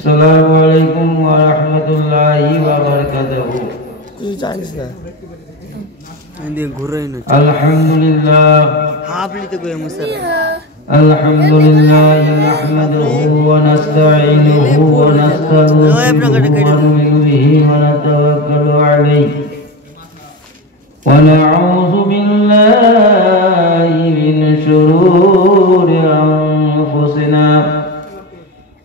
Assalamualaikum warahmatullahi wabarakatuh. Alhamdulillah. Alhamdulillah nahmaduhu wa nasta'inuhu wa nastaghfiruhu wa nu'minu bihi wa natawakkalu alayhi. Wa na'udzu billahi min shururi anfusina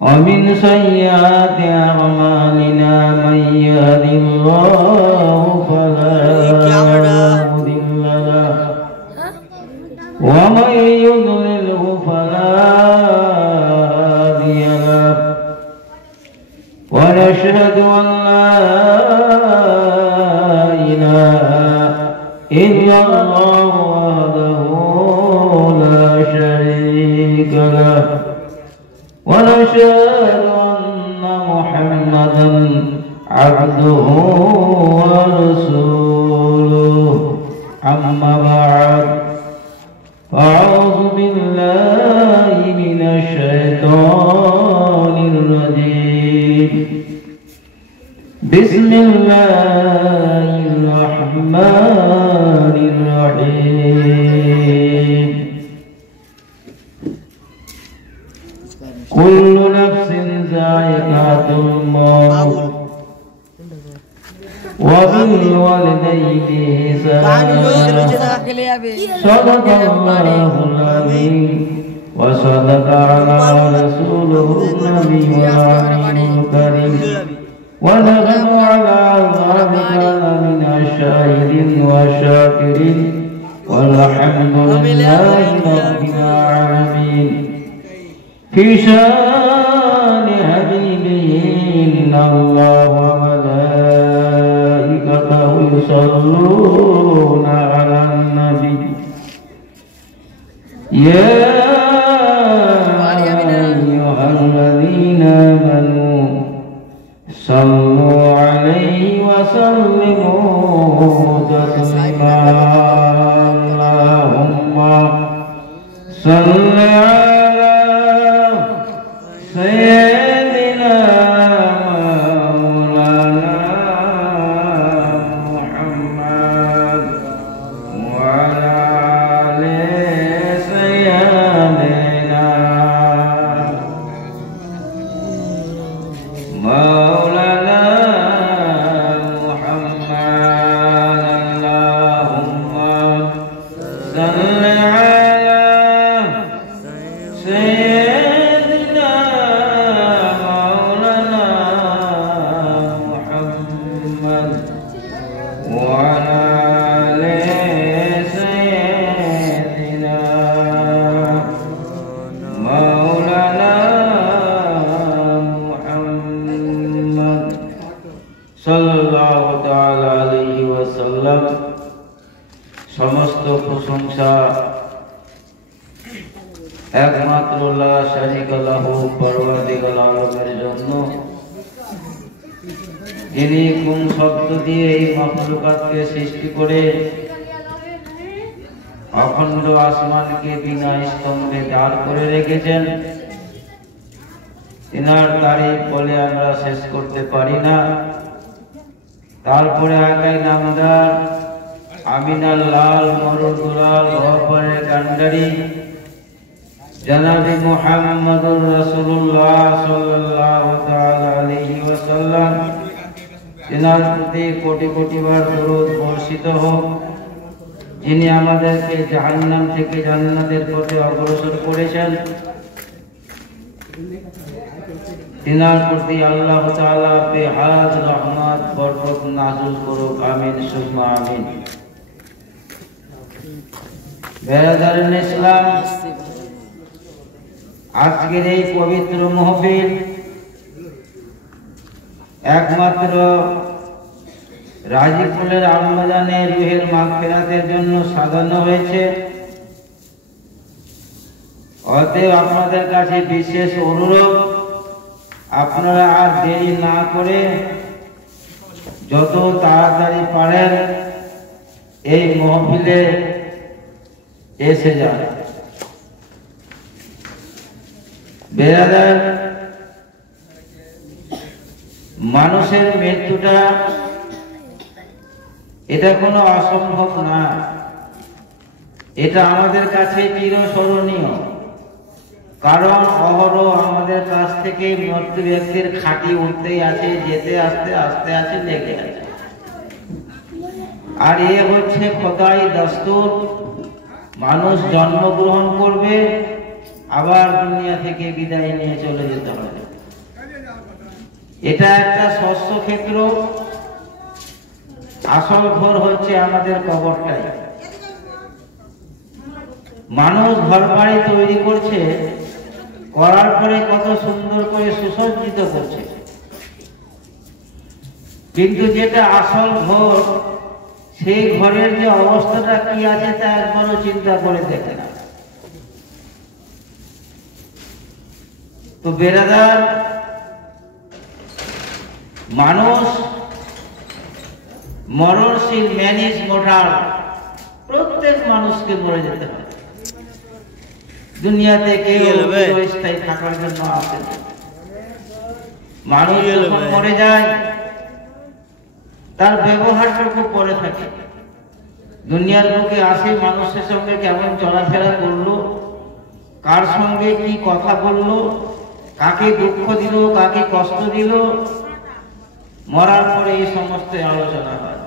ومن سيئات أعمالنا من يهد الله فلا مضل له ومن يضلله فلا هادي له ونشهد أن لا إله إلا الله وحده لا شريك له ونشهد أن محمدا عبده ورسوله أما بعد فأعوذ بالله من الشيطان الرجيم بسم الله الرحمن الرحيم كل نفس ذائقة الموت وبالوالدين إحسانا صدق الله العظيم وصدق على رسوله النبي الكريم ونحن على ذلك من الشاهدين والشاكرين والحمد لله رب العالمين في شان حبيبه إن الله وملائكته يصلون على النبي يا أيها الذين آمنوا صلوا عليه وسلموا تسليما اللهم صل سيدنا مولانا محمد وعلى آل سيدنا مولانا محمد اللهم صل على سيدنا وعلى آل سيدنا مولانا محمد صلى الله تعالى عليه وسلم समस्त प्रशंसा একমাত্র লা শারীকা লাহু পরওয়ারদিগার আলমের জন্য যিনি কোন শব্দ দিয়ে এই মাখলুকাতকে সৃষ্টি করে অখণ্ড আসমানকে বিনা স্তম্ভে দাঁড় করে রেখেছেন তিনার তারিফ বলে আমরা শেষ করতে পারি না। তারপরে আগাই নামদার আমিনাল লাল মরুল দুলাল গহ্বরের কান্ডারি জনাবে মুহাম্মদুর রাসূলুল্লাহ সাল্লাল্লাহু তাআলা আলাইহি ওয়াসাল্লাম তিনার প্রতি কোটি কোটি বার দরুদ বর্ষিত হোক, যিনি আমাদেরকে জাহান্নাম থেকে জান্নাতের পথে অগ্রসর করেছেন। তিনার প্রতি আল্লাহ তাআলা বেহাদ রহমত বরকত নাযিল করুক, আমিন সুম্মা আমিন। বেরাদারিন ইসলাম, আজকের এই পবিত্র মাহফিল একমাত্র রাজিকুলের আম্মাজানের রুহের মাগফিরাতের জন্য সাজানো হয়েছে। অতএব আপনাদের কাছে বিশেষ অনুরোধ, আপনারা আর দেরি না করে যত তাড়াতাড়ি পারেন এই মাহফিলে এসে যান। বেরাদার, মানুষের মৃত্যুটা এটা কোনো অসম্ভব না, এটা আমাদের কাছে চিরস্মরণীয়। কারণ অহরহ আমাদের কাছ থেকে মৃত্যু ব্যক্তির খাঁটি উঠতেই আছে, যেতে আস্তে আস্তে আছে, লেগে আছে। আর এ হচ্ছে খোদাই দস্তুর, মানুষ জন্মগ্রহণ করবে, আবার দুনিয়া থেকে বিদায় নিয়ে চলে যেতে হবে। এটা একটা শস্য ক্ষেত্র, আসল ঘর হচ্ছে আমাদের কবরটাই। মানুষ ঘর বাড়ি তৈরি করছে, করার পরে কত সুন্দর করে সুসজ্জিত করছে, কিন্তু যেটা আসল ঘর, সেই ঘরের যে অবস্থাটা কি আছে তা একবারও চিন্তা করে দেখে না। তো বেরাদার, মানুষ মরণশীল, ম্যান ইজ মর্টাল। প্রত্যেক মানুষকে মরে যেতে হবে। দুনিয়াতে কেউ চিরস্থায়ী থাকার জন্য আসে না। মানুষ যখন মরে যায়, তার ব্যবহারটুকু পরে থাকে। দুনিয়ার বুকে আসে, মানুষের সঙ্গে কেমন চলাফেরা করলো, কার সঙ্গে কি কথা বললো, কাকে দুঃখ দিল, কাকে কষ্ট দিল, মরার পরে এই সমস্ত আলোচনা হয়।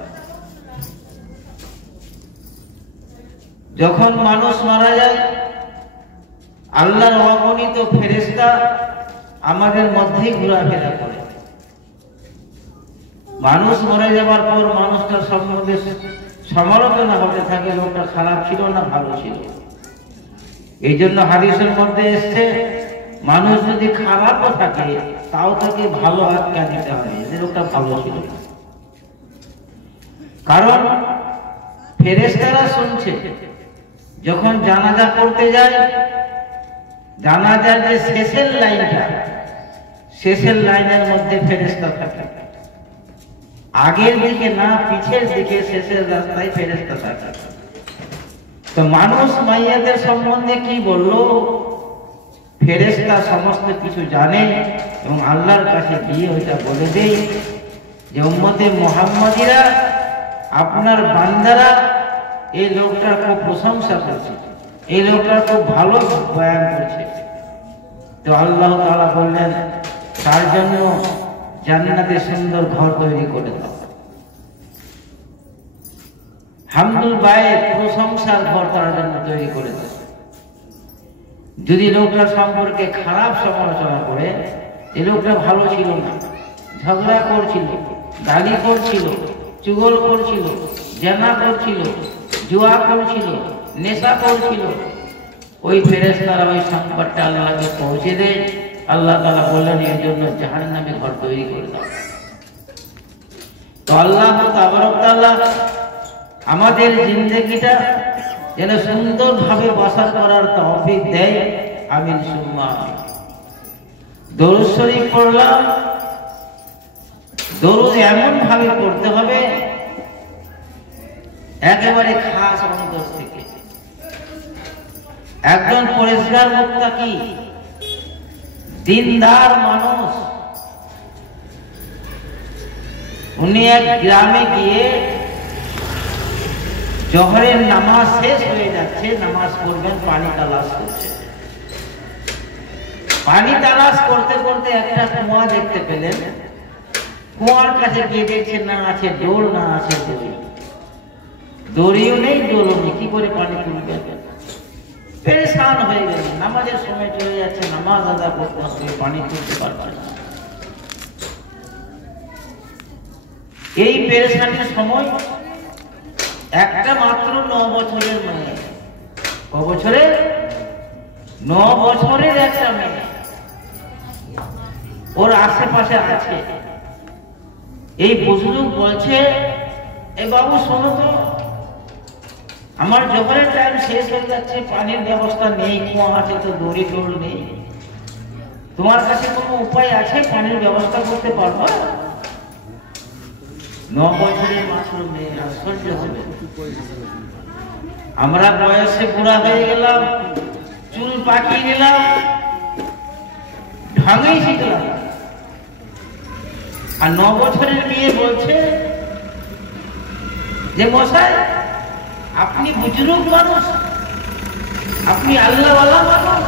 যখন মানুষ মারা যায়, আল্লাহর অগণিত ফেরেশতা আমাদের মধ্যেই ঘোরাফেরা করে। মানুষ মরে যাবার পর মানুষটার সম্বন্ধে সমালোচনা হতে থাকে, লোকটা খারাপ ছিল না ভালো ছিল। এই জন্য হাদিসের মধ্যে এসছে, মানুষ যদি খারাপও থাকে তাও তাকে ভালো আখ্যা দিতে হবে, যে লোকটা ভালো ছিল। কারণ ফেরেশতারা শুনছে, যখন জানাজা করতে যায়, জানাজার যে শেষের লাইনটা, শেষের লাইনের মধ্যে ফেরেশতা থাকে। আগের দিকে না, পিছের দিকে, শেষের রাস্তায় ফেরেশতা থাকে। তো মানুষ মাইয়াদের সম্বন্ধে কি বললো? ফেরেশতা সমস্ত কিছু জানে এবং আল্লাহর কাছে গিয়ে ওইটা বলে দেয় যে উম্মতে মুহাম্মাদিরা, আপনার বান্দারা এই লোকটার খুব প্রশংসা করছে, এই লোকটার খুব ভালো বয়ান করছে। তো আল্লাহ তাআলা বললেন, তার জন্য জান্নাতে সুন্দর ঘর তৈরি করে দাও। হামদুল বাইত, প্রশংসার ঘর তার জন্য তৈরি করে দাও। যদি লোকটার সম্পর্কে খারাপ সমালোচনা করে, এই লোকটা ভালো ছিল না, ঝগড়া করছিল, গালি করছিল, চুগল করছিল, জেনা করছিল, জুয়া করছিল, নেশা করছিল, ওই ফেরেশতারা ওই সংবাদটা আল্লাহকে পৌঁছে দেয়। আল্লাহ তাআলা বললেন, এর জন্য জাহান্নামে ঘর তৈরি করে দাও। তো আল্লাহ তাবারক তাআলা আমাদের জিন্দেগিটা যেন সুন্দরভাবে বাসার করার তৌফিক দেয়। আমিন সুম্মা আমিন। দরুদ শরীফ পড়লাম, দরুদ এমন ভাবে পড়তে হবে একেবারে খাস অন্তর থেকে। একজন পরিষ্কার মুত্তাকি দিনদার মানুষ, উনি এক গ্রামে গিয়ে জোহরের নামাজ শেষ হয়ে যাচ্ছে, নামাজ পড়বেন, পানি তালাশ করছে। পানি তালাশ করতে করতে একটা কুয়া দেখতে পেলেন। কুয়ার কাছে গিয়ে দেখছেন না আছে ডোল, না আছে দড়ি, দড়িও নেই, ডোলও নেই, কি করে পানি তুলবেন? পেরেশান হয়ে গেলেন। নামাজের সময় চলে যাচ্ছে, নামাজ আদা করতে হবে, পানি তুলতে পারবেন না। এই পেরেশানির সময় একটা মাত্র 9 বছরের মেয়ে, ক বছরের? 9 বছরের একটা মেয়ে ওর আশেপাশে আছে। এই বুজুর্গ বলছে, এ বাবু শোনো তো, আমার জোহরের টাইম শেষ হয়ে যাচ্ছে, পানির ব্যবস্থা নেই, কুয়া আছে তো দড়ি টোল নেই, তোমার কাছে কোনো উপায় আছে? পানির ব্যবস্থা করতে পারবো? 9 বছরের মাত্র মেয়ে, আশ্চর্য হবে। আমরা বয়সে বুড়া হয়ে গেলাম, চুল পাকিয়ে নিলাম, ঢঙেই শিখলাম, আর 9 বছরের মেয়ে বলছে যে মশাই আপনি বুজুর্গ মানুষ, আপনি আল্লাহওয়ালা মানুষ,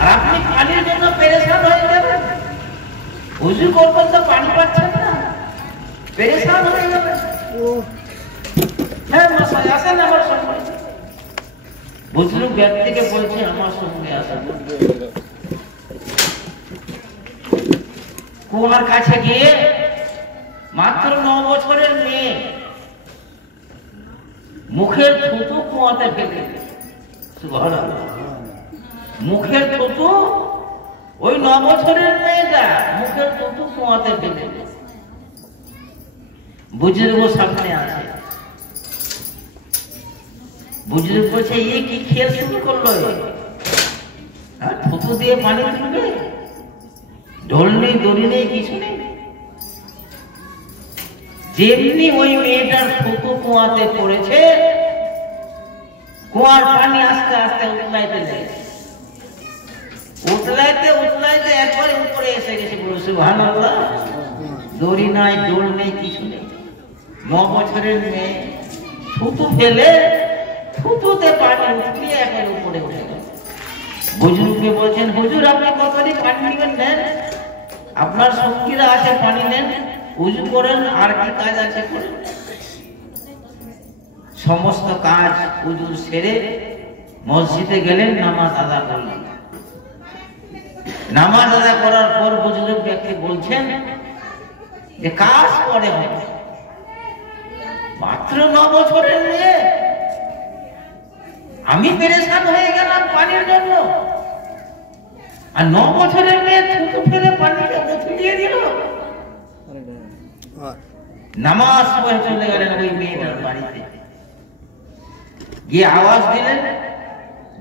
আর আপনি পানির জন্য পেরেশান হয়ে যাবেন, ওযু করবেন তো পানি পাচ্ছেন না, পেরেশান হয়ে যাবেন। হ্যাঁ মশাই আসেন আমার সঙ্গে। বুজুর্গ ব্যক্তিকে বলছে আমার সঙ্গে আসেন। কুয়ার কাছে গিয়ে মাত্র 9 বছরের মেয়ে মুখের থুতু কুয়াতে ফেলে, সুবহানাল্লাহ, মুখের থুতু, ওই 9 বছরের মেয়েটা মুখের থুতু কুয়াতে ফেলে। বুজুর্গ সামনে আছে, বুজুর্গ বলছে এ কি খেল শুরু করলো, থুতু দিয়ে পানি তুলবে, ঢোল নেই, দড়ি নেই, কিছু নেই। যেমনি ওই মেয়েটার থুতু কুয়াতে পড়েছে, কুয়ার পানি আস্তে আস্তে উতলাইতে লেগেছে, উতলাইতে উতলাইতে একবারে উপরে এসে গেছে। বলো সুবহানাল্লাহ। দড়ি নাই, দোল নেই, কিছু নেই। 9 বছরের মেয়ে থুতু ফেলে থুতুতে পানি উঠলিয়ে একবারে উপরে উঠে গেল। বুজুর্গকে বলছেন হুজুর আপনি কতটি পানি নেবেন নেন, আপনার সঙ্গীরা আছে পানি নেন, উযু করেন, আর কি কাজ আছে করেন। সমস্ত কাজ উযু সেরে মসজিদে গেলেন, নামাজ আদা করলেন। নামাজ আদা করার পর বুজুর্গ ব্যক্তি বলছেন যে কাজ পরে হবে, মাত্র 9 বছরের মেয়ে, আমি পেরেশান হয়ে গেলাম পানির জন্য, আর 9 বছরের মেয়ে থুতু ফেলে পানিকে উতলিয়ে দিল। নামাজ পড়ে চলে গেলেন ওই মেয়েটার বাড়িতে, গিয়ে আওয়াজ দিলেন,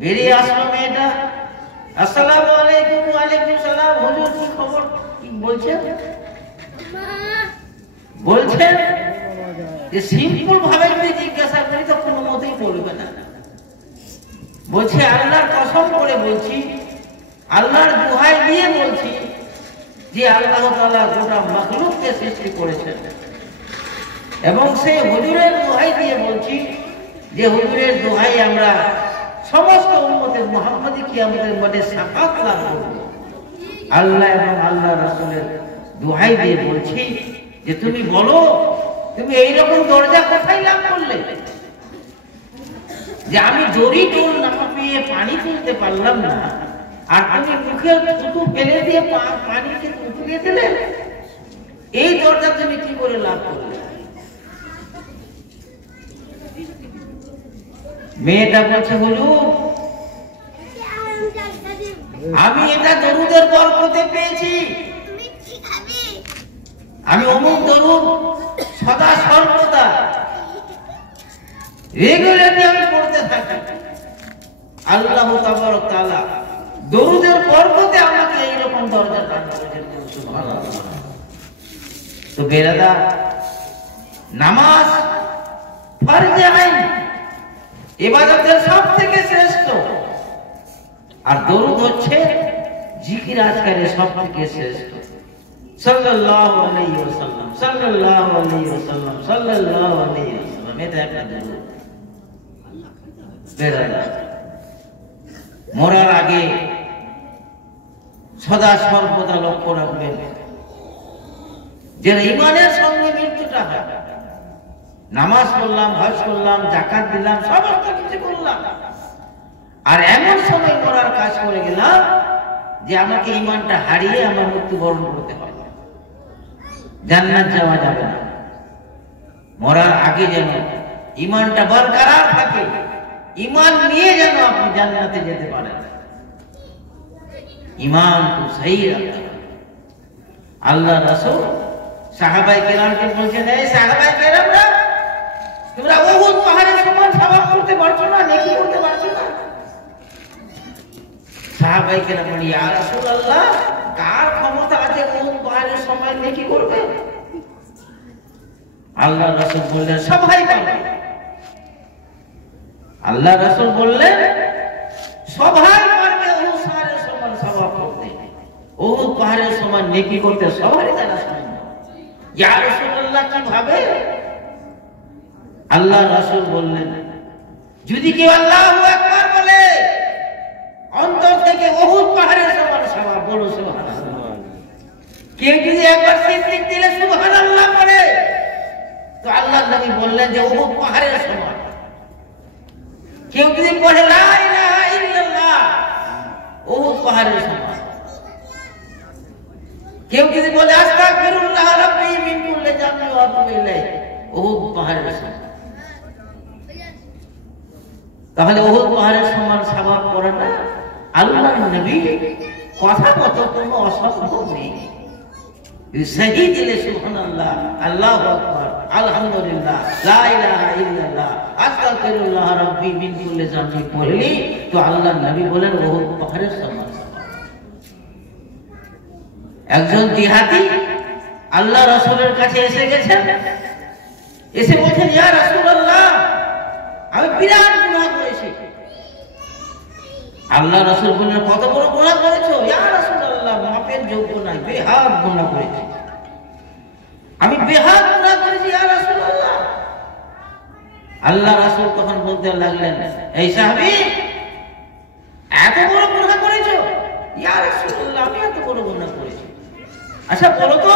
বেরিয়ে আসলো মেয়েটা, আসসালামু আলাইকুম। ওয়ালাইকুম সালাম। হুজুর কি খবর? কি বলছেন? বলছেন যে সিম্পল ভাবে যদি জিজ্ঞাসা করি তো কোনো মতেই বলবে না। বলছে আল্লাহর কসম করে বলছি, আল্লাহর দোহাই দিয়ে বলছি যে আল্লাহ তাআলা গোটা মাখলুককে সৃষ্টি করেছেন, এবং সেই হুজুরের দোহাই দিয়ে বলছি যে হুজুরের দোহাই আমরা সমস্ত উম্মতে মুহাম্মাদি কিয়ামতের মাঠে শাফাত লাভ করব। আল্লাহ এবং আল্লাহ রাসূলের দোহাই দিয়ে বলছি যে তুমি বলো, তুমি এইরকম দরজা কোথায় লাভ করলে যে আমি দড়ি টোল না পেয়ে পানি তুলতে পারলাম না, আর তুমি মুখে থুতু ফেলে দিয়ে পানিকে উতলিয়ে দিলে, এই দরজা তুমি কি করে লাভ করলে? মেয়েটা বলছে হুজুর আমি এটা দরুদের বরকতে পেয়েছি, আমি অমুক দরুদ সদা সর্বদা রেগুলারলি আমি পড়তে থাকি, আল্লাহ তাবারক তাআলা দরুদের বরকতে আমাকে এইরকম দরজা দান করেছেন। সুবহানাল্লাহ। তো বেরাদা, নামাজ ফরজে আইন, ইবাদতের সবথেকে শ্রেষ্ঠ, আর দরুদ হচ্ছে জিকির আজকারের সবথেকে শ্রেষ্ঠ। সাল্লাল্লাহু আলাইহি ওয়াসাল্লাম, সাল্লাল্লাহু আলাইহি ওয়াসাল্লাম, সাল্লাল্লাহু আলাইহি ওয়াসাল্লাম, এটা একটা দরুদ। বেরাদা, মরার আগে সদা সর্বদা লক্ষ্য রাখবেন যে ঈমানের সঙ্গে মৃত্যুটা হয়। নামাজ পড়লাম, হজ করলাম, যাকাত দিলাম, সমস্ত কিছু করলাম, আর এমন সময় মরার কাজ করে গেলাম যে আমাকে ঈমানটা হারিয়ে আমার মৃত্যুবরণ করতে হবে, জান্নাত যাওয়া যাবে না। মরার আগে যেন ঈমানটা বরকরার থাকে, ঈমান নিয়ে যেন আপনি জান্নাতে যেতে পারেন। ঈমান তো সহি রাখতে হবে। আল্লাহ রাসূল সাহাবায়ে কেরামকে বলছেন, এই সাহাবায়ে কেরামরা, তোমরা উহুদ পাহাড়ের সমান সওয়াব করতে পারছো না, নেকি করতে পারছো না? সাহাবায়ে কেরাম বলেন, ইয়া রাসূলুল্লাহ, কার ক্ষমতা আছে উহুদ পাহাড়ের সমান নেকি করবে? আল্লাহ রাসূল বললেন, সবাই পারবে। আল্লাহ রাসূল বললেন, সবাই পারবে উহুদ পাহাড়ের সমান সওয়াব করতে। ওহুদ পাহাড়ের সমান নেকি করতে সবারই দ্বারা সম্ভব। ইয়া রাসূলুল্লাহ কিভাবে? আল্লাহ রাসূল বললেন, যদি কেউ আল্লাহু আকবার বলে অন্তর থেকে ওহুদ পাহাড়ের সমান সওয়াব, বলো সুবহানাল্লাহ। কেউ যদি একবার সিদ্দিক দিলে সুবহানাল্লাহ বলে, তো আল্লাহর নবী বললেন যে ওহুদ পাহাড়ের সমান। কেউ যদি বলে লা ইলাহা ইল্লাল্লাহ, ওহুদ পাহাড়ের সমান। কেউ যদি বলে আস্তাগফিরুল্লাহ রাব্বি মিন কুল্লি যামবি ওয়া আতুবু ইলাইহি, ওহুদ পাহাড়ের সমান। তাহলে ওহুদ পাহাড়ের সমান সওয়াব করাটা আল্লাহর নবী কথা মতো কোনো অসম্ভব নেই। সহি দিলে সুবহানাল্লাহ, আল্লাহু আকবার, আলহামদুলিল্লাহ, লা ইলাহা ইল্লাল্লাহ, আস্তাগফিরুল্লাহ রাব্বি মিন কুল্লি যামবি পড়লি তো আল্লাহর নবী বলেন ওহুদ পাহাড়ের সমান। একজন জিহাদি আল্লাহ রাসূলের কাছে এসে গেছেন, এসে বলছেন, ইয়া রাসূলুল্লাহ, আমি বিরাট গুনাহ করেছি। আল্লাহ রাসূল বললেন, কত বড় গুনাহ করেছো? ইয়া রাসূলুল্লাহ, মাফের যোগ্য নাই, বেহাদ গুনাহ করেছি। আমি বেহাদ গুনাহ করেছি ইয়া রাসূলুল্লাহ। আল্লাহ রাসূল তখন বলতে লাগলেন, এই সাহাবী, এত বড় গুনাহ করেছো? ইয়া রাসূলুল্লাহ, আমি এত বড় গুনাহ করেছি। আচ্ছা বলো তো,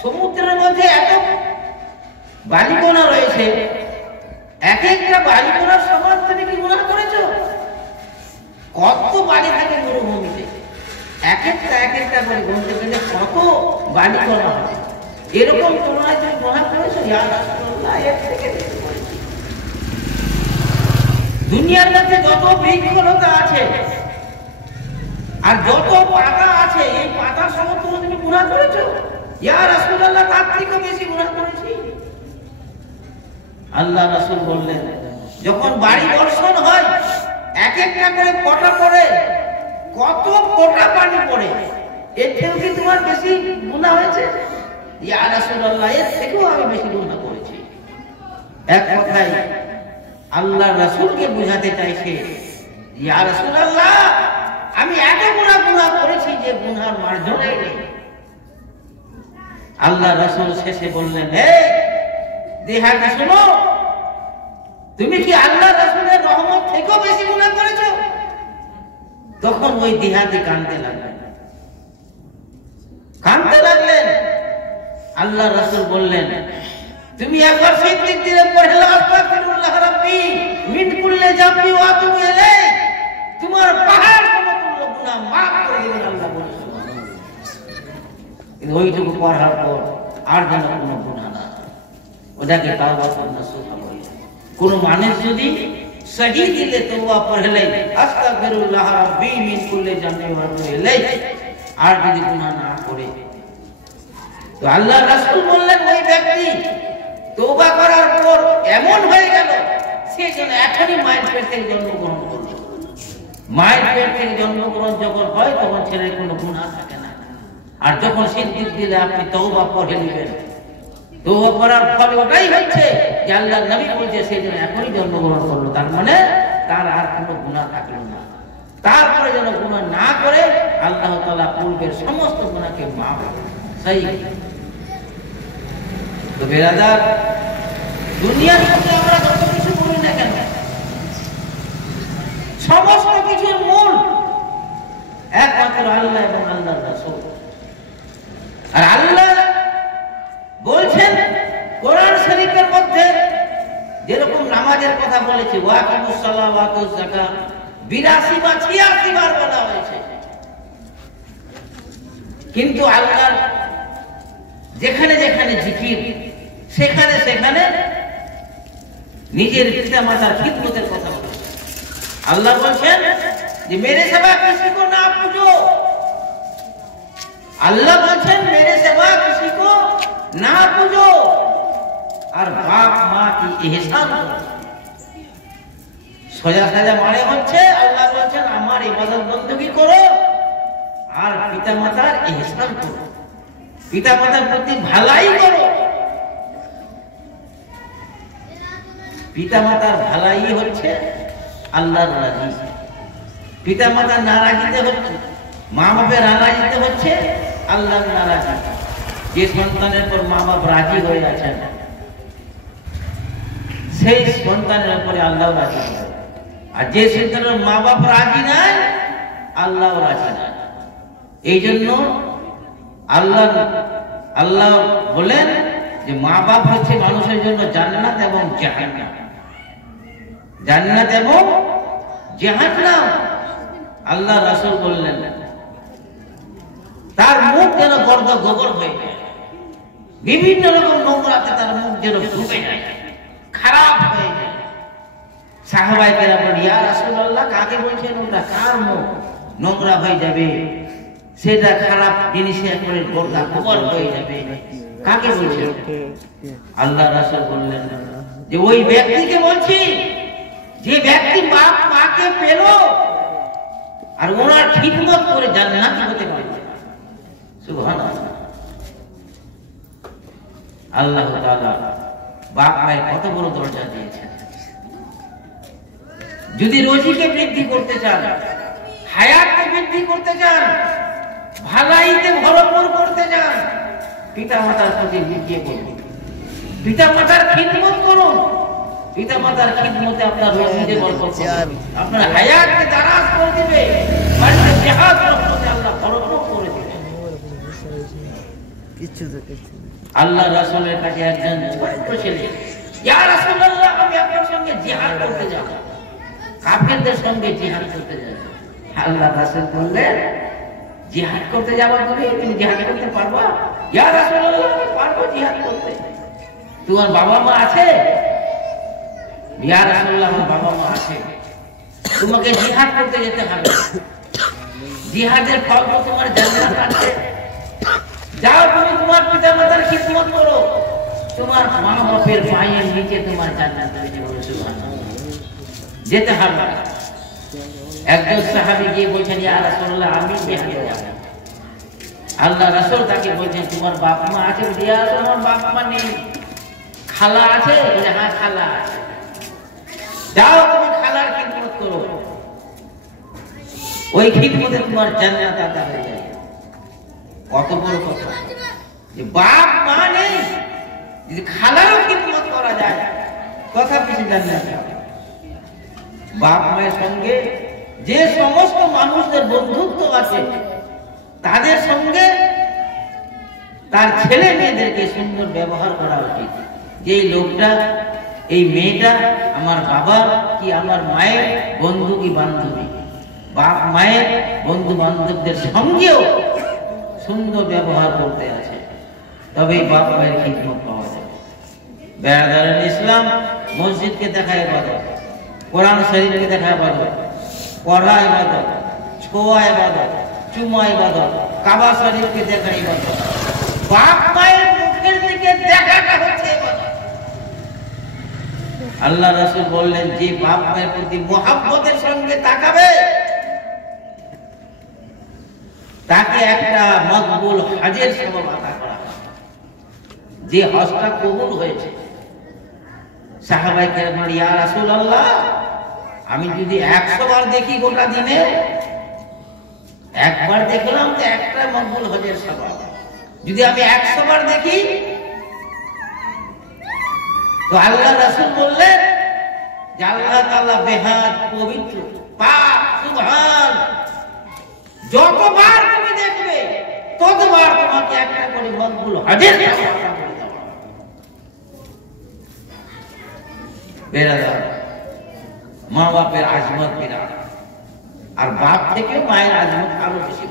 সমুদ্রের মধ্যে এত বালিকণা রয়েছে, এক একটা বালিকণার সমান তুমি কি গুনাহ করেছো? কত বালি থাকে মরুভূমিতে, এক একটা করে গুনতে গেলে কত বালিকণা হবে। এরকম তুলনায় তুমি গুনাহ করেছো? ইয়া রাসূলুল্লাহ, এর থেকে বেশি করেছি। দুনিয়ার মধ্যে যত বৃক্ষলতা আছে আর যত পাতা আছে, এই পাতার সমতুল্য তুমি গুনাহ করেছো? ইয়া রাসূলুল্লাহ, তার থেকেও বেশি গুনাহ করেছি। আল্লাহ রাসূল বললেন, যখন বাড়ি বর্ষণ হয়, এক একটা করে ফোঁটা পড়ে, কত ফোঁটা পানি পড়ে, এর থেকেও কি তোমার বেশি গুনাহ হয়েছে? ইয়া রাসূলুল্লাহ, এর থেকেও আমি বেশি গুনাহ করেছি। এক কথায় আল্লাহ রাসূলকে বুঝাতে চাইছে, ইয়া রাসূলুল্লাহ, আমি এত গুনাহ করেছি যে গুনাহর মার্জনাই নেই। আল্লাহ রাসূল শেষে বললেন, এই জিহাদি শোনো, তুমি কি আল্লাহ রাসূলের রহমত থেকেও বেশি গুনাহ করেছো? তখন ওই জিহাদি কাঁদতে লাগলেন। আল্লাহ রাসূল বললেন, তুমি একবার সিদ্দিক দিলে পড়ে লা আস্তাগফিরুল্লাহ রাব্বি মিন কুল্লি যামবি ওয়া আতুবু ইলাইহি, তোমার পাহাড় সমতুল্য গুনাহ মাফ করে দিবেন আল্লাহ বলেছেন। কিন্তু ওইটুকু পড়ার পর আর যেন কোনো গুনাহ না, ওটাকে তাওবাতুন নাসুহ বলে। কোন মানুষ যদি সহি দিলে তওবা পড়লে আস্তাগফিরুল্লাহ রাব্বি মিন কুল্লি যামবি ওয়া আতুবু ইলাইহি, আর যদি গুনাহ না করে, তো আল্লাহ রাসূল বললেন, ওই ব্যক্তি তওবা করার পর এমন হয়ে গেল, সে যেন এখনই মায়ের পেট থেকে জন্মগ্রহণ করল। মায়ের পেট থেকে জন্মগ্রহণ যখন হয়, তখন ছেলের কোনো গুনাহ থাকে না। আর যখন সিদ্দিক দিলে আপনি তওবা পড়ে নেবেন, তওবা করার ফল ওটাই হচ্ছে যে আল্লাহর নবী বলছে সে যেন এখনই জন্মগ্রহণ করলো, তার মানে তার আর কোনো গুনাহ থাকলো না। তারপরে যেন গুনাহ না করে আল্লাহ তাআলা পূর্বের সমস্ত গুনাহকে মাফ করেন। সেই তো বেরাদার, দুনিয়ার মধ্যে আমরা যত কিছু করি না কেন, সমস্ত কিছুর মূল একমাত্র আল্লাহ এবং আল্লাহর রাসূল। আর আল্লাহ বলছেন কোরআন শরীফের মধ্যে, যেরকম নামাজের কথা বলেছে, ওয়াকিমুস সালাহ ওয়া আতুজ যাকাত 82 বা 86 বার বলা হয়েছে। কিন্তু আল্লাহর যেখানে যেখানে জিকির, সেখানে সেখানে নিজের পিতা মাতার খিদমতের কথা বলেছে। আল্লাহ বলছেন যে মেরে সেবা কিसी को না पूजो। আল্লাহ বলছেন মেরে সেবা किसी को না पूजो, আর বাপ মা কি ইহসান করো। সোজা সাজা মানে হচ্ছে আল্লাহ বলছেন আমার ইবাদত বندگی করো আর পিতা মাতার ইহসান করো, পিতা মাতার প্রতি ভালাই করো। পিতা মাতার ভালাই হচ্ছে আল্লাহর রাজি, পিতা মাতার নারাজিতে হচ্ছে মা বাপের নারাজিতে হচ্ছে আল্লাহর নারাজি। যে সন্তানের পর মা বাপ রাজি হয়ে আছেন সেই সন্তানের উপরে আল্লাহ রাজি হয়, আর যে সন্তানের মা বাপ রাজি নাই আল্লাহ রাজি নাই। এই জন্য আল্লাহ বলেন যে মা বাপ হচ্ছে মানুষের জন্য জান্নাত এবং জাহান্নাম। জান্নাত এবং জাহান্নাম। আল্লাহ রাসূল বললেন তার মুখ যেন গর্দ গোবর হয়ে যায়, বিভিন্ন রকম নোংরাতে তার মুখ যেন ঢুকে যায়, খারাপ হয়ে যায়। সাহাবায়ে কেরাম বলেন ইয়া রাসূলুল্লাহ কাকে বলছেন ওটা? কার মুখ নোংরা হয়ে যাবে, সেটা খারাপ জিনিসে একবারে গর্দ গোবর হয়ে যাবে, কাকে বলছেন? আল্লাহ রাসূল বললেন যে ওই ব্যক্তিকে বলছি যে ব্যক্তি বাপ মাকে পেল আর ওনার খিদমত করে জান্নাতি হতে পারবে। সুবহানাল্লাহ। আল্লাহ তাআলা বাপ মায়ের কত বড় দরজা দিয়েছেন। যদি রোজীকে বৃদ্ধি করতে চান, হায়াতকে বৃদ্ধি করতে চান, ভালাইতে ভরপুর করতে চান, পিতা মাতার প্রতি বিদ্যে করুন, পিতা মাতার খিদমত করুন। পিতা মাতার খিদমতে আপনার রোজীতে বরকত হবে, আপনার হায়াতকে দারাজ করে দিবে, মানুষের জিহাদ রহমতে আল্লাহ ভরপুর করে দিবে। আল্লাহ রাসূলের কাছে একজন ছোট্ট ছেলে, ইয়া রাসূলুল্লাহ আমি আপনার সঙ্গে জিহাদ করতে যাব, কাফেরদের সঙ্গে জিহাদ করতে যাব। আল্লাহ রাসূল বললেন জিহাদ করতে যাবা তুমি জিহাদ করতে পারবা? ইয়া রাসূলুল্লাহ আমি পারবো জিহাদ করতে। তোমার বাবা মা আছে? ইয়া রাসূলুল্লাহ আমার বাবা মা আছে। তোমাকে জিহাদ করতে যেতে হবে, জিহাদের ফল তো তোমার জান্নাত আছে। যাও তুমি তোমার পিতা মাতার খিদমত করো, তোমার মা বাপের পায়ের নিচে তোমার জান্নাত আছে। সুবহানাল্লাহ। যেতে হবে। একজন সাহাবী গিয়ে বলছেন ইয়া রাসূলুল্লাহ আমি জিহাদে যাব। আল্লাহ রাসূল তাকে বলছেন তোমার বাপ মা আছে? ইয়া রাসূলুল্লাহ আমার বাপ মা নেই। খালা আছে? বলে হ্যাঁ খালা আছে। যাও তুমি খালার খিদমত করো, ওই খিদমতে তোমার জান্নাত আতা হয়ে যাবে। কত বড় কথা যে বাপ মা নেই, যদি খালারও খিদমত করা যায় কথা কিছু জান্নাত হবে। বাপ মায়ের সঙ্গে যে সমস্ত মানুষদের বন্ধুত্ব আছে তাদের সঙ্গে তার ছেলে মেয়েদেরকে সুন্দর ব্যবহার করা উচিত। যে লোকটা এই মেয়েটা আমার বাবা কি আমার মায়ের বন্ধু কি বান্ধবী, বাপ মায়ের বন্ধু বান্ধবদের সঙ্গেও সুন্দর ব্যবহার করতে আছে, তবে বাপ মায়ের খিদমত পাওয়া যাবে। বেরাদারান ইসলাম মসজিদকে দেখা ইবাদত, কোরআন শরীফকে দেখা ইবাদত, পড়া ইবাদত, ছোঁয়া ইবাদত, চুমা ইবাদত, কাবা শরীফকে দেখা ইবাদত, বাপ মায়ের মুখের দিকে দেখাটা হচ্ছে ইবাদত। আল্লাহ রাসূল বললেন যে বাপ মায়ের প্রতি মুহাব্বতের সঙ্গে তাকাবে তাকে একটা মকবুল হজের সওয়াব আতা করা হবে। যে হজটা কবুল হয়েছে, সাহাবায়ে কেরাম বলেন ইয়া রাসূলুল্লাহ আমি যদি 100 বার দেখি গোটা দিনে, একবার দেখলাম তো একটা মকবুল হজের সওয়াব, যদি আমি 100 বার দেখি তো আল্লাহ রাসূল বললেন যে আল্লাহ তাআলা বেহাত পবিত্র পাক সুবহান, যতবার তুমি দেখবে ততবার তোমাকে একটা করে মকবুল হজের সওয়াব করে দেওয়া হবে। বেরাদার মা বাপের আজমত বিরাট, আর বাপ থেকে মায়ের আজমত আরো বেশি।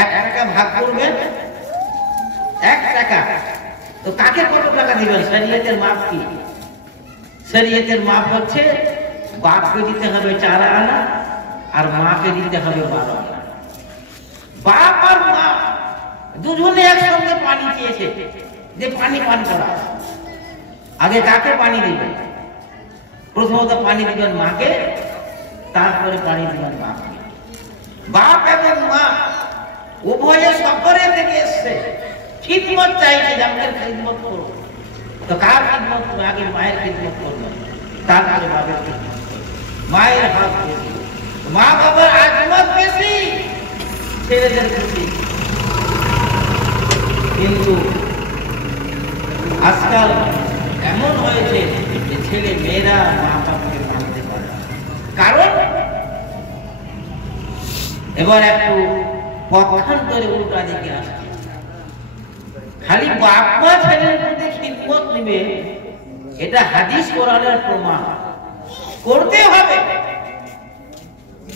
1 টাকা ভাগ করবেন, 1 টাকা তো কাকে কত টাকা দিবেন? শরীয়তের মাপ কি? শরীয়তের মাপ হচ্ছে বাপকে দিতে হবে 4 আনা আর মাকে দিতে হবে 12 আনা। বাপ আর মা দুজনে একসঙ্গে পানি চেয়েছে যে পানি পান করা, আগে কাকে পানি দিবেন? প্রথমত পানি দিবেন মাকে, তারপরে পানি দিবেন বাপকে। বাপ এবং মা উভয়ে সফরে থেকে এসছে, খিদমত চাইছে যে আমাদের খিদমত করো, তো কার খিদমত? আগে মায়ের খিদমত করবেন, তারপরে বাপের খিদমত করবেন। মায়ের হাত বেশি, মা বাবার আজমত বেশি, ছেলেদের প্রতি। কিন্তু আজকাল এমন হয়েছে যে ছেলে মেয়েরা মা বাবাকে মানতে পারে না। কারণ এবার একটু পক্ষান্তরে উল্টা দিকে আসছে। খালি বাপ মা ছেলের প্রতি খিদমত নিবে, এটা হাদিস কোরআনের প্রমাণ। করতে হবে,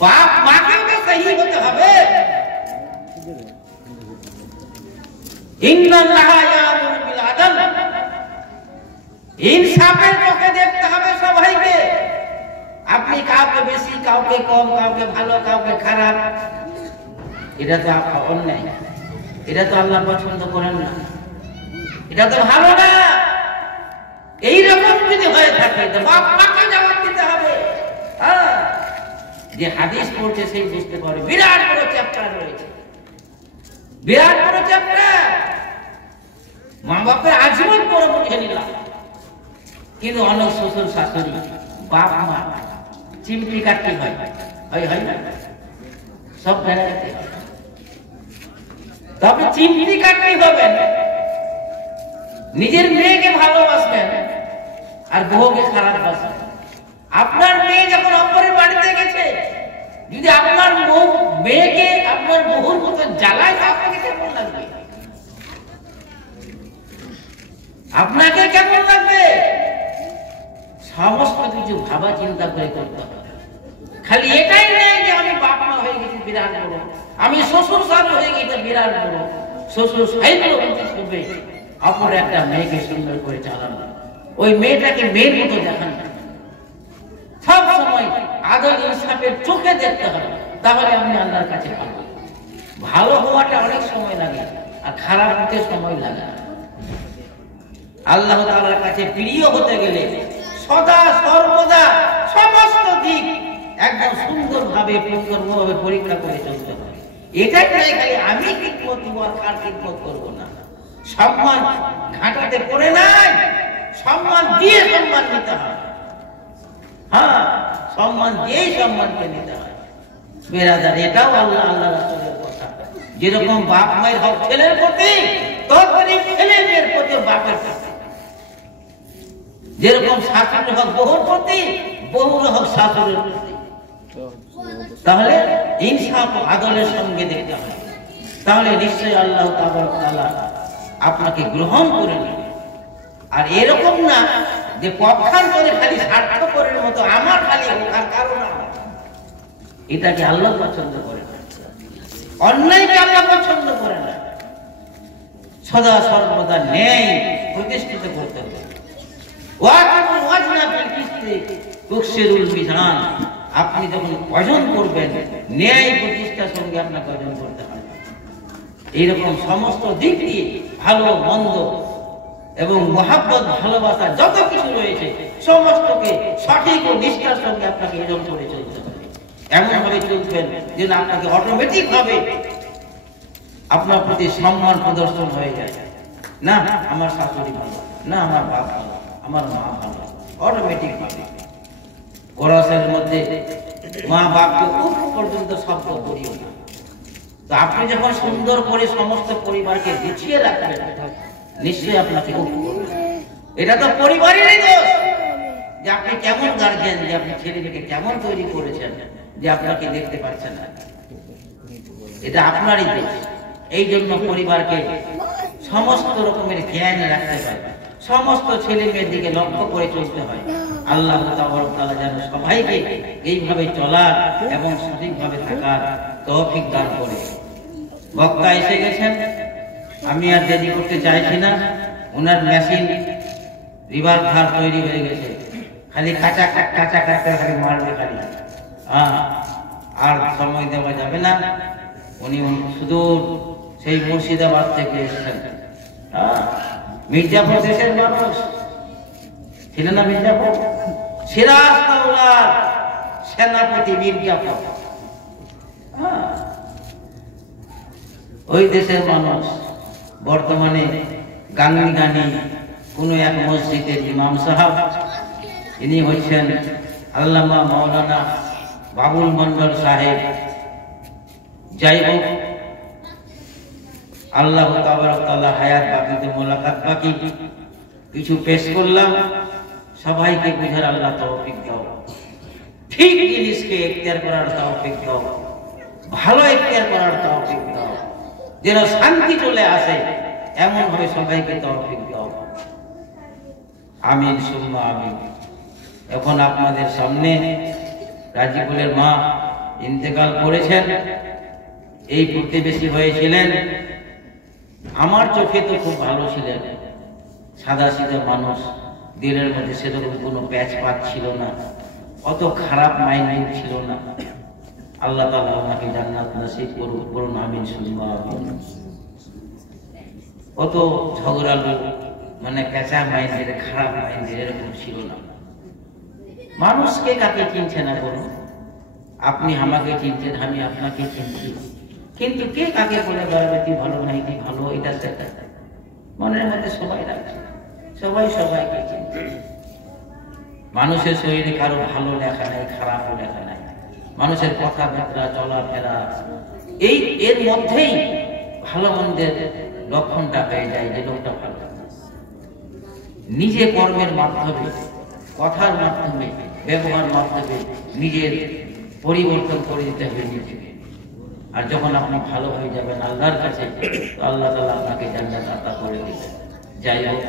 বাপ মাকে তো সহি হতে হবে। ইন্নাল্লাহা ইয়ামুরু বিল আদল, ইনসাফের চোখে দেখতে হবে সবাইকে। আপনি কাউকে বেশি, কাউকে কম, কাউকে ভালো, কাউকে খারাপ, এটা তো অন্যায়। এটা তো আল্লাহ পছন্দ করেন না, এটা তো ভালো না। এইরকম যদি হয়ে থাকে তো বাপ মাকে জবাব দিতে হবে। হ্যাঁ, যে হাদিস পড়ছে সেই বুঝতে পারে বিরাট বড় চ্যাপ্টার রয়েছে, বিরাট বড় চ্যাপ্টার। মা বাপের আজীবন পড়ে বুঝে নিলাম, কিন্তু অনেক শ্বশুর শাশুড়ি বাপ মা চিমটি কাটতে হয়, হয় না? সব বেড়াতে তবে চিমটি কাটতেই হবে। নিজের মেয়েকে ভালোবাসবেন আর বউকে খারাপ বাসবেন। আপনার মেয়ে যখন অপরের বাড়িতে গেছে, যদি আপনার মেয়েকে আপনার বহুর মতো জ্বালায়, আপনাকে কেমন লাগবে? আপনাকে কেমন লাগবে? সমস্ত কিছু ভাবা চিন্তা করে করতে হবে। খালি এটাই নেই যে আমি বাপ মা হয়ে গেছি বিরাট বড়, আমি শ্বশুর শাশু হয়ে গেছি বিরাট বড়। শ্বশুর শাশুড়ি করবে, অপর একটা মেয়েকে সুন্দর করে চালানো, ওই মেয়েটাকে মেয়ের মতো দেখান। সব সময় আদল ইনসাফের চোখে দেখতে হবে, তাহলে আপনি আল্লাহর কাছে পাবেন। ভালো হওয়াটা অনেক সময় লাগে, আর খারাপ হতে সময় লাগে না। আল্লাহ তাআলার কাছে প্রিয় হতে গেলে সদা সর্বদা সমস্ত দিক একদম সুন্দরভাবে পরিপূর্ণভাবে পরীক্ষা করে চলতে হবে। এটাই নয় খালি আমি খিদমত দিব আর কার খিদমত করব না। সম্মান ঘাটাতে পড়ে নাই, সম্মান দিয়ে সম্মান নিতে হয়। হ্যাঁ, সম্মান দিয়েই সম্মানকে নিতে হয়। বেরাদার, এটাও আল্লাহ রাসূলের কথা। যেরকম বাপ মায়ের হক ছেলের প্রতি, ততই ছেলে মেয়ের প্রতি বাপের প্রতি। যেরকম শাশুড়ির হক বহুর প্রতি, বহুর হক শাশুড়ির প্রতি। তাহলে ইনসাফ আদলের সঙ্গে দেখতে হবে, তাহলে নিশ্চয়ই আল্লাহ তাআলা আপনাকে গ্রহণ করে নেবে। আর এরকম না যে পক্ষান্তরে খালি স্বার্থপরের মতো আমার খালি আর কারো না, এটাকে আল্লাহ পছন্দ করে না। অন্যায়কে আল্লাহ পছন্দ করে না। সদা সর্বদা ন্যায় প্রতিষ্ঠিত করতে হবে। আপনি যখন অর্জন করবেন, ন্যায় প্রতিষ্ঠার সঙ্গে আপনাকে অর্জন করতে হবে। এইরকম সমস্ত দিক দিয়ে ভালো মন্দ এবং মহাব্বত ভালোবাসা যত কিছু রয়েছে সমস্তকে সঠিক ও নিষ্ঠার সঙ্গে আপনাকে অর্জন করে চলতে হবে। এমন ভাবে চলবেন যেন আপনাকে অটোমেটিক ভাবে আপনার প্রতি সম্মান প্রদর্শন হয়ে যায়। না আমার শাশুড়ি ভালো, না আমার বাপ ভালো, আমার মা ভালো, অটোমেটিক ভাবে। কোরআনের মধ্যে মা বাপকে উফ পর্যন্ত শব্দ করিও না। তো আপনি যখন সুন্দর করে সমস্ত পরিবারকে গুছিয়ে রাখবেন, নিশ্চয়ই আপনাকে উফ করবে। এটা তো পরিবারেরই দোষ যে আপনি কেমন গার্জিয়ান, যে আপনি ছেলেকে কেমন তৈরি করেছেন যে আপনাকে দেখতে পাচ্ছেন না। এটা আপনারই দোষ। এই জন্য পরিবারকে সমস্ত রকমের জ্ঞান রাখতে হয়, সমস্ত ছেলে মেয়ের দিকে লক্ষ্য করে চলতে হয়। আল্লাহ তাআলা যেন সবাইকে এইভাবে চলার এবং সঠিকভাবে থাকার তৌফিক দান করে। বক্তা এসে গেছেন, আমি আর দেরি করতে চাইছি না। ওনার মেশিন রিভার ধার তৈরি হয়ে গেছে, খালি কাঁচা কাটতে খালি মারবে খালি। আর সময় দেওয়া যাবে না। উনি সুদূর সেই মুর্শিদাবাদ থেকে এসেছেন। মির্জাপুর দেশের মানুষ ছিলেন না? মির্জাপুর সিরাজদৌলার সেনাপতি মির্জাপুর, ওই দেশের মানুষ। বর্তমানে গাঙ্গি কোন এক মসজিদের ইমাম সাহেব, ইনি হচ্ছেন আল্লামা মাওলানা বাবুল মন্ডল সাহেব। যাই হোক, আল্লাহ তাবারক তাআলা হায়াত বাকিতে মোলাকাত বাকি কিছু পেশ করলাম, সবাইকে বুঝার আল্লাহ তৌফিক দাও, ঠিক জিনিসকে ইখতিয়ার করার তৌফিক দাও, ভালো ইখতিয়ার করার তৌফিক দাও, যেন শান্তি চলে আসে এমন ভাবে সবাইকে তৌফিক দাও। আমিন সুম্মা আমিন। এখন আপনাদের সামনে রাজিকুলের মা ইন্তেকাল করেছেন। এই প্রতিবেশী হয়েছিলেন, আমার চোখে তো খুব ভালো ছিলেন, সাদা সিধা মানুষ, দিলের মধ্যে সেরকম কোনো প্যাচ পাত ছিল না, অত খারাপ মাইন্ড ছিল না। আল্লাহ তাআলা ওনাকে জান্নাত নসিব করুন, বলুন আমিন সুম্মা আমিন। অত ঝগড়ালু, মানে পেঁচা মাইন্ডের, খারাপ মাইন্ডের এরকম ছিল না। মানুষকে কাকে চিনছে না বলুন? আপনি আমাকে চিনছেন, আমি আপনাকে চিনছি, কিন্তু কে কাকে বলে বেড়াবে তুই ভালো নাই, তুই ভালো, এটা সেটা মনের মধ্যে সবাই রাখছে, সবাই সবাইকে চিনছে। মানুষের শরীরে কারো ভালো লেখা নাই, খারাপও লেখা নাই। মানুষের কথাবার্তা, চলাফেরা, এই এর মধ্যেই ভালো মন্দের লক্ষণটা হয়ে যায় যে লোকটা ভালো। নিজে কর্মের মাধ্যমে, কথার মাধ্যমে, ব্যবহার মাধ্যমে নিজের পরিবর্তন করে দিতে হবে নিজেকে। আর যখন আপনি ভালো হয়ে যাবেন আল্লাহর কাছে, তো আল্লাহ তাআলা আপনাকে জান্নাত আতা করে দিবেন। যাই হোক,